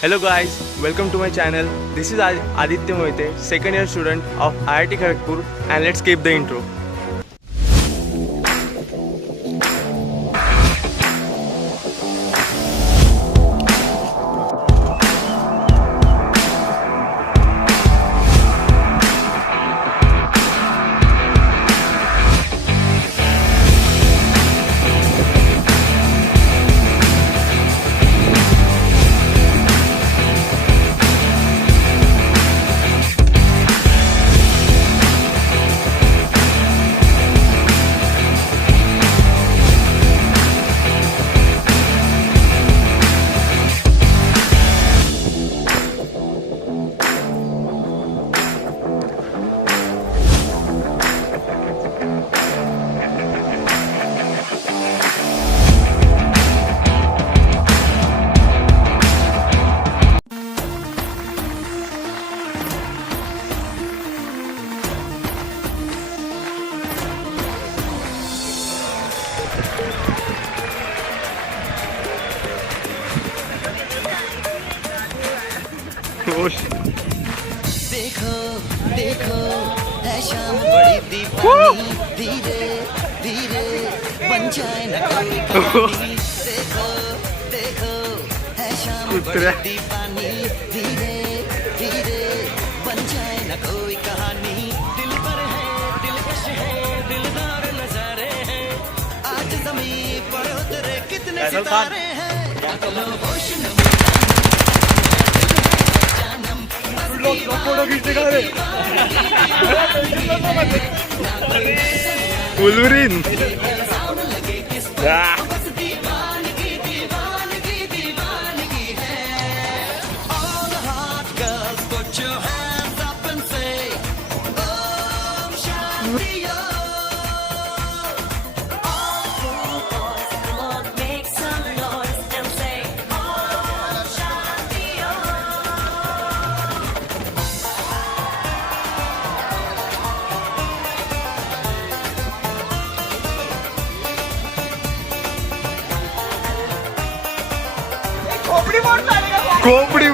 Hello guys, welcome to my channel. This is Aditya Mohite, second year student of IIT Kharagpur, and let's keep the intro. देखो देखो है शाम बड़ी दीवानी धीरे धीरे बन जाए न कोई कहानी देखो देखो है शाम बड़ी दीवानी धीरे धीरे बन जाए न कोई कहानी दिल पर है दिलकश है दिलदार नजारे हैं आज ज़मीं पर उतरे कितने सितारे हैं होश फोटो खींचते खा रहे उलूरीन खोपड़ी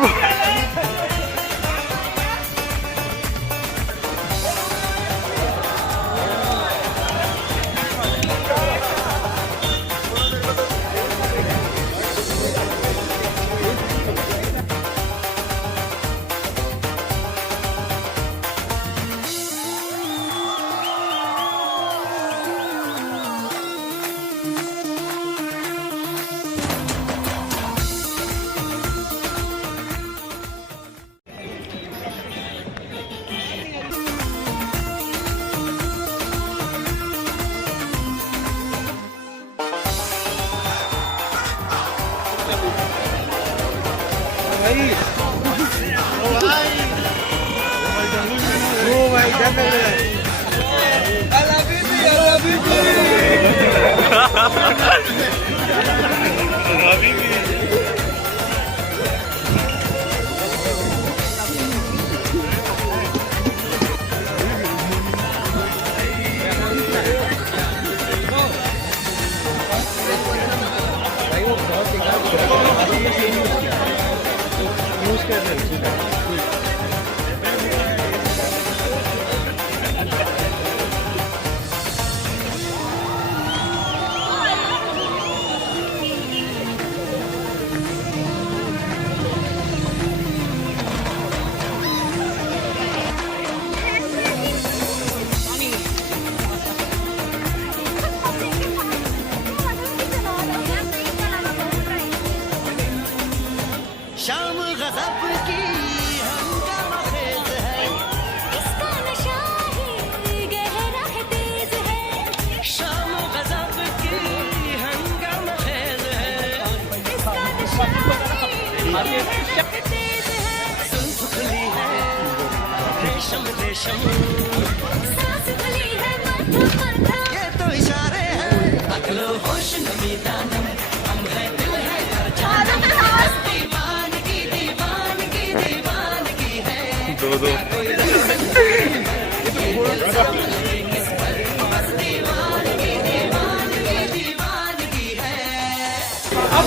शाम गज़ब की हंगामा खेज है इसका नशा ही गहरा है तेज है शाम गज़ब की हंगामा खेज है इसका नशा ही तेज है सुल्फ खुली है रेशम रेशम सांस खुली है मरहम ये तो इशारे हैं अकलो होश नमी दानम हम है दिल है दो अब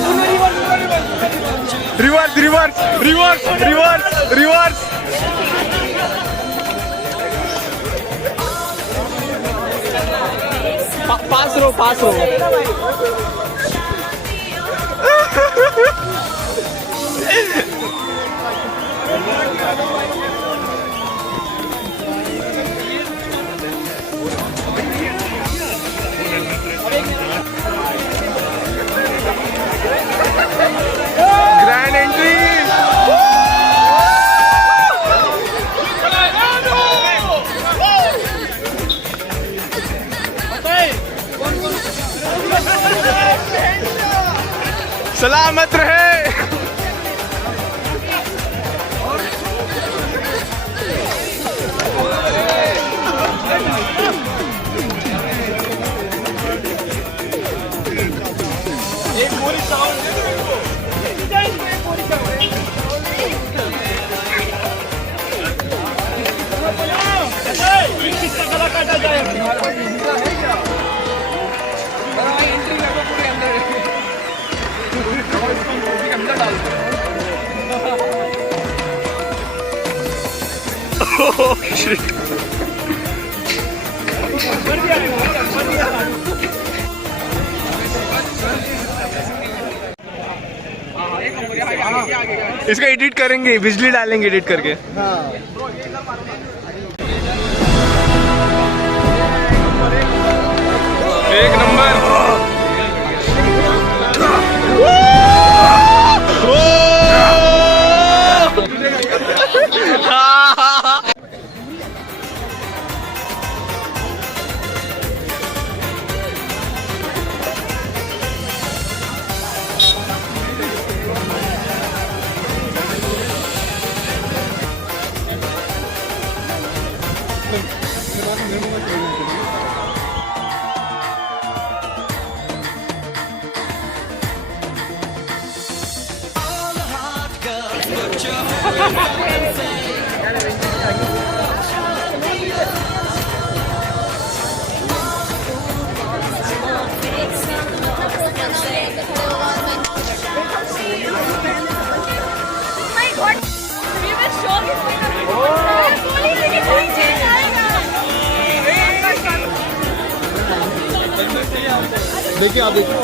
reverse reverse reverse reverse reverse पास रो ग्रैंड एंट्री सलामत रहे। एक पूरी साउंड काटा जाए एंट्री लगो पूरे अंदर अंदर डाल इसका एडिट करेंगे, बिजली डालेंगे एडिट करके। एक नंबर। देखिए आप देखिए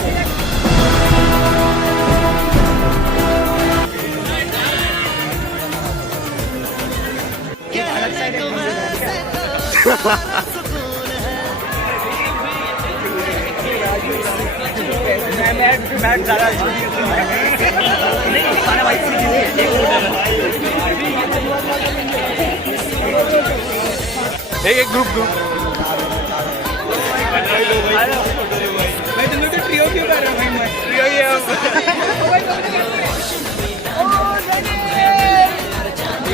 एक ग्रुप मैं तुम लोग तो ट्रियो क्यों कर रहा हूँ? मैं ट्रियो ही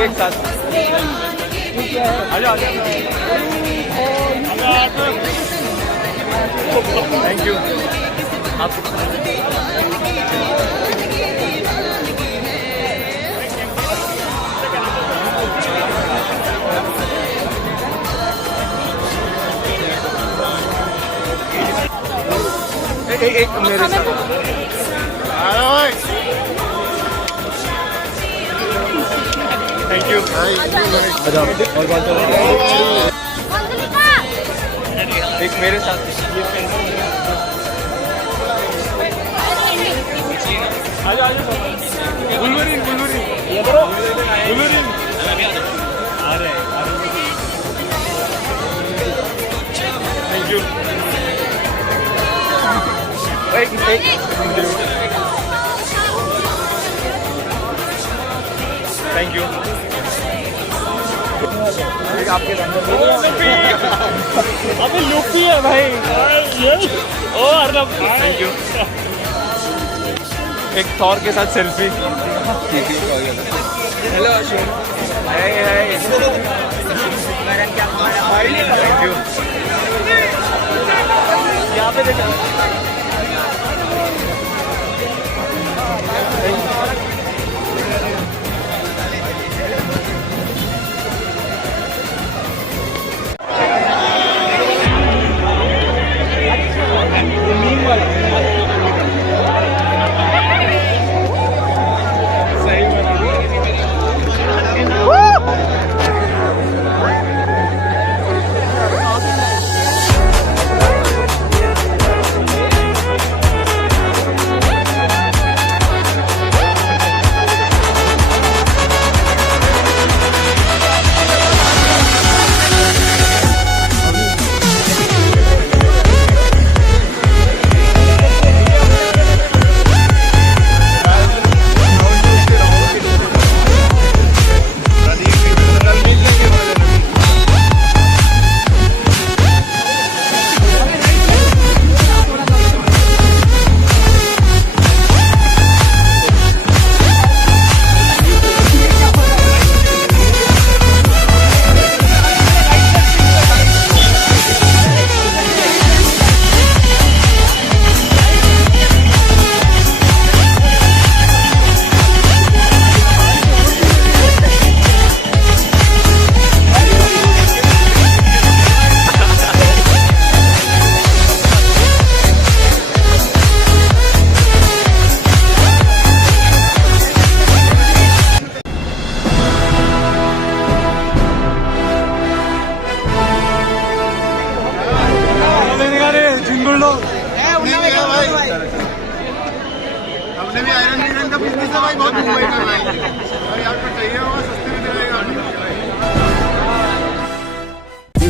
एक साथ आजा थैंक यू एक मेरे साथ थैंक यू एक मेरे साथ बुलवरीन थैंक यू एक थैंक यू आपके अभी लुक भी है भाई ओ अर्नब थैंक यू एक थॉर के साथ selfie hello Ashok thank you यहाँ पे देखा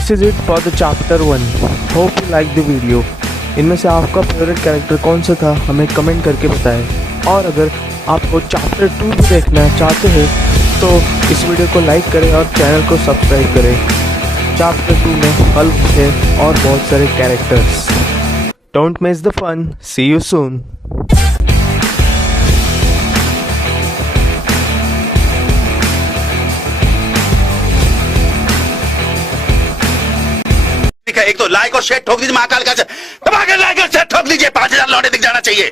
this is it for the chapter 1. Hope you like the video. इनमें से आपका फेवरेट कैरेक्टर कौन सा था हमें कमेंट करके बताएं. और अगर आपको चैप्टर 2 भी देखना चाहते हैं तो इस वीडियो को लाइक करें और चैनल को सब्सक्राइब करें. चैप्टर 2 में हल्क है और बहुत सारे characters. Don't miss the fun. See you soon. एक तो लाइक और शेयर ठोक दीजिए, महाकाल का दबा के लाइक और शेयर ठोक दीजिए. 5000 लौटे दिख जाना चाहिए.